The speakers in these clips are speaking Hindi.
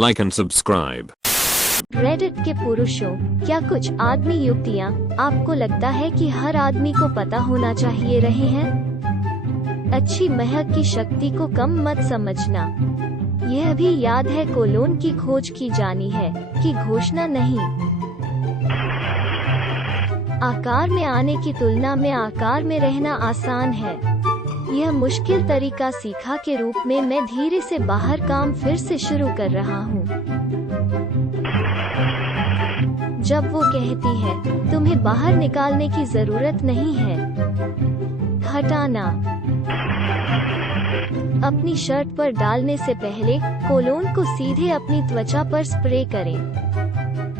like and subscribe. रेडिट के पुरुषों, क्या कुछ आदमी युक्तियाँ आपको लगता है कि हर आदमी को पता होना चाहिए रहे हैं? अच्छी महक की शक्ति को कम मत समझना। यह भी याद है कोलोन की खोज की जानी है कि घोषणा नहीं। आकार में आने की तुलना में आकार में रहना आसान है। यह मुश्किल तरीका सीखा के रूप में मैं धीरे से बाहर काम फिर से शुरू कर रहा हूँ। जब वो कहती है तुम्हें बाहर निकालने की जरूरत नहीं है, हटाना। अपनी शर्ट पर डालने से पहले कोलोन को सीधे अपनी त्वचा पर स्प्रे करें।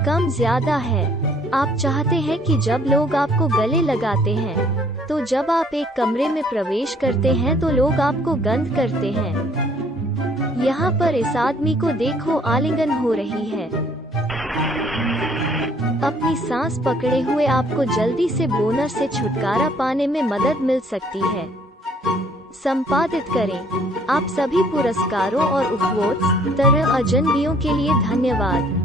कम ज्यादा है। आप चाहते हैं कि जब लोग आपको गले लगाते हैं, तो जब आप एक कमरे में प्रवेश करते हैं तो लोग आपको गंध करते हैं। यहाँ पर इस आदमी को देखो, आलिंगन हो रही है। अपनी सांस पकड़े हुए आपको जल्दी से बोनर से छुटकारा पाने में मदद मिल सकती है। संपादित करें। आप सभी पुरस्कारों और उपवोट्स तरह अजनबियों के लिए धन्यवाद।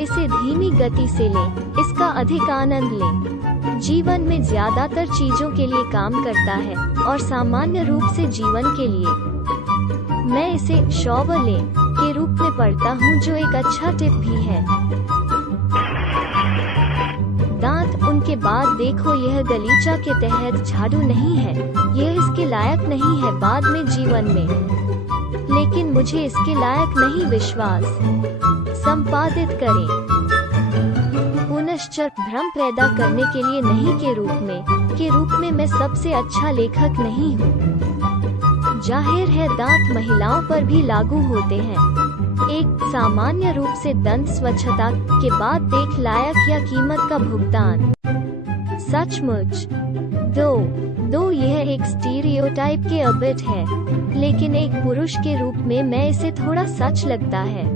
इसे धीमी गति से लें, इसका अधिक आनंद लें। जीवन में ज्यादातर चीजों के लिए काम करता है और सामान्य रूप से जीवन के लिए। मैं इसे शॉवर लें के रूप में पढ़ता हूँ, जो एक अच्छा टिप भी है। दांत उनके बाद देखो, यह गलीचा के तहत झाड़ू नहीं है। यह इसके लायक नहीं है बाद में जीवन में, लेकिन मुझे इसके लायक नहीं विश्वास। संपादित करें। पुनश्च भ्रम पैदा करने के लिए नहीं के रूप में मैं सबसे अच्छा लेखक नहीं हूँ। जाहिर है दांत महिलाओं पर भी लागू होते हैं। एक सामान्य रूप से दंत स्वच्छता के बाद देख लायक या कीमत का भुगतान। सचमुच दो यह एक स्टीरियोटाइप के अबिट है, लेकिन एक पुरुष के रूप में मैं इसे थोड़ा सच लगता है।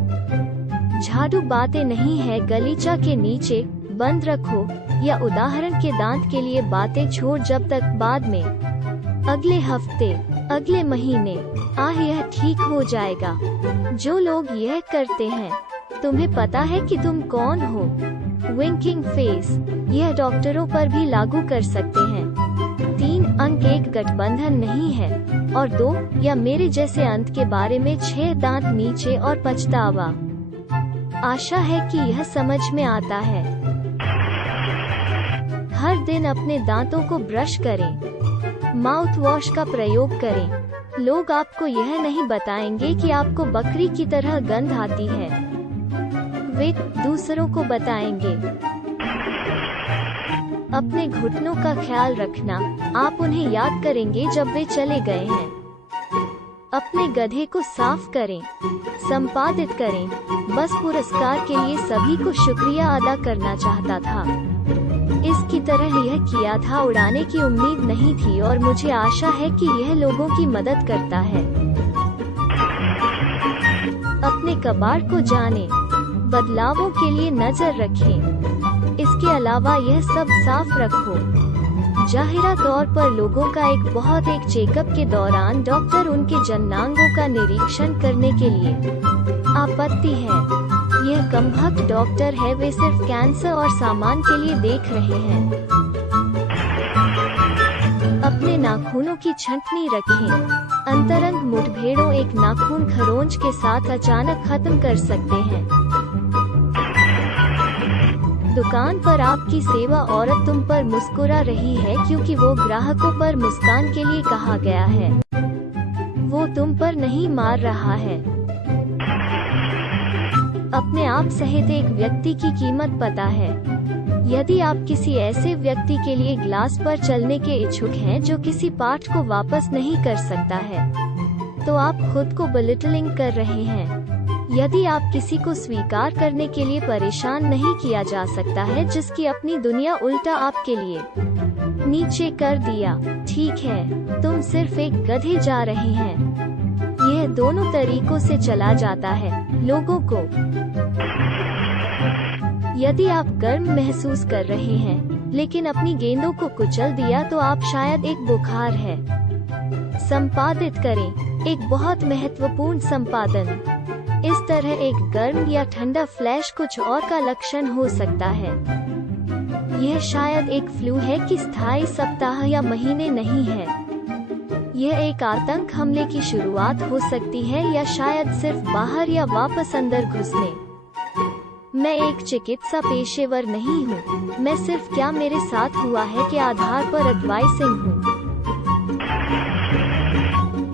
झाड़ू बातें नहीं है, गलीचा के नीचे बंद रखो, या उदाहरण के दांत के लिए बातें छोड़ जब तक बाद में, अगले हफ्ते, अगले महीने, यह ठीक हो जाएगा। जो लोग यह करते हैं, तुम्हें पता है कि तुम कौन हो। विंकिंग फेस, यह डॉक्टरों पर भी लागू कर सकते हैं। 3 अंक एक गठबंधन नहीं है, और 2 या मेरे जैसे अंत के बारे में 6 दांत नीचे और पछतावा। आशा है कि यह समझ में आता है। हर दिन अपने दांतों को ब्रश करें। माउथ वॉश का प्रयोग करें। लोग आपको यह नहीं बताएंगे कि आपको बकरी की तरह गंध आती है। वे दूसरों को बताएंगे। अपने घुटनों का ख्याल रखना। आप उन्हें याद करेंगे जब वे चले गए हैं। अपने गधे को साफ करें। संपादित करें। बस पुरस्कार के लिए सभी को शुक्रिया अदा करना चाहता था। इसकी तरह यह किया था, उड़ाने की उम्मीद नहीं थी, और मुझे आशा है कि यह लोगों की मदद करता है। अपने कबाड़ को जानें। बदलावों के लिए नजर रखें। इसके अलावा यह सब साफ रखो। जाहिरा तौर पर लोगों का एक चेकअप के दौरान डॉक्टर उनके जननांगों का निरीक्षण करने के लिए आपत्ति है। यह कमबख्त डॉक्टर है, वे सिर्फ कैंसर और सामान के लिए देख रहे हैं। अपने नाखूनों की छंटनी रखें। अंतरंग मुठभेड़ों एक नाखून खरोंच के साथ अचानक खत्म कर सकते हैं। दुकान पर आपकी सेवा औरत तुम पर मुस्कुरा रही है क्योंकि वो ग्राहकों पर मुस्कान के लिए कहा गया है। वो तुम पर नहीं मार रहा है। अपने आप सहित एक व्यक्ति की कीमत पता है। यदि आप किसी ऐसे व्यक्ति के लिए ग्लास पर चलने के इच्छुक हैं जो किसी पाठ को वापस नहीं कर सकता है, तो आप खुद को बेलिटलिंग कर रहे हैं। यदि आप किसी को स्वीकार करने के लिए परेशान नहीं किया जा सकता है जिसकी अपनी दुनिया उल्टा आपके लिए नीचे कर दिया, ठीक है, तुम सिर्फ एक गधे जा रहे हैं। यह दोनों तरीकों से चला जाता है। लोगों को, यदि आप गर्म महसूस कर रहे हैं लेकिन अपनी गेंदों को कुचल दिया तो आप शायद एक बुखार है। संपादित करें। एक बहुत महत्वपूर्ण संपादन। इस तरह एक गर्म या ठंडा फ्लैश कुछ और का लक्षण हो सकता है। यह शायद एक फ्लू है कि स्थायी सप्ताह या महीने नहीं है। यह एक आतंक हमले की शुरुआत हो सकती है या शायद सिर्फ बाहर या वापस अंदर घुसने। मैं एक चिकित्सा पेशेवर नहीं हूँ, मैं सिर्फ क्या मेरे साथ हुआ है के आधार पर एडवाइसिंग हूँ।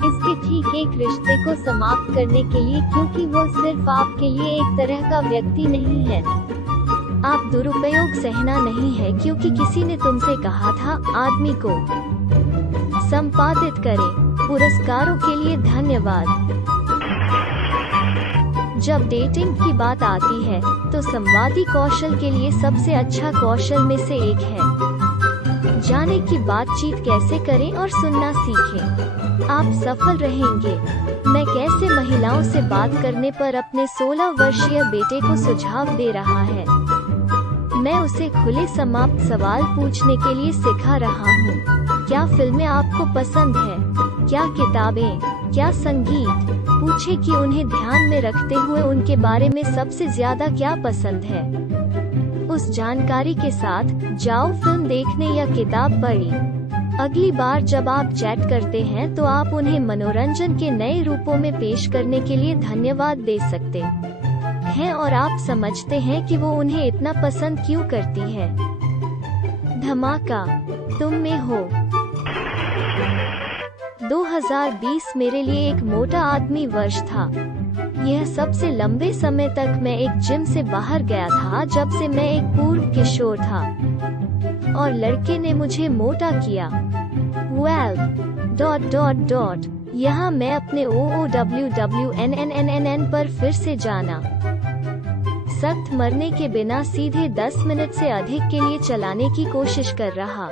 इसके ठीक एक रिश्ते को समाप्त करने के लिए, क्योंकि वो सिर्फ आपके लिए एक तरह का व्यक्ति नहीं है। आप दुरुपयोग सहना नहीं है क्योंकि किसी ने तुमसे कहा था। आदमी को संपादित करें। पुरस्कारों के लिए धन्यवाद। जब डेटिंग की बात आती है तो संवादी कौशल के लिए सबसे अच्छा कौशल में से एक है जाने की बातचीत कैसे करें और सुनना सीखें। आप सफल रहेंगे। मैं कैसे महिलाओं से बात करने पर अपने 16 वर्षीय बेटे को सुझाव दे रहा है। मैं उसे खुले समाप्त सवाल पूछने के लिए सिखा रहा हूँ। क्या फिल्में आपको पसंद है? क्या किताबें? क्या संगीत? पूछे कि उन्हें ध्यान में रखते हुए उनके बारे में सबसे ज्यादा क्या पसंद है। उस जानकारी के साथ जाओ फिल्म देखने या किताब पढ़ी। अगली बार जब आप चैट करते हैं तो आप उन्हें मनोरंजन के नए रूपों में पेश करने के लिए धन्यवाद दे सकते हैं और आप समझते हैं कि वो उन्हें इतना पसंद क्यों करती है। धमाका तुम में हो। 2020 मेरे लिए एक मोटा आदमी वर्ष था। यह सबसे लंबे समय तक मैं एक जिम से बाहर गया था जब से मैं एक पूर्व किशोर था और लड़के ने मुझे मोटा किया। यहाँ मैं अपने OOWWNNNNN पर फिर से जाना। सख्त मरने के बिना सीधे 10 मिनट से अधिक के लिए चलाने की कोशिश कर रहा।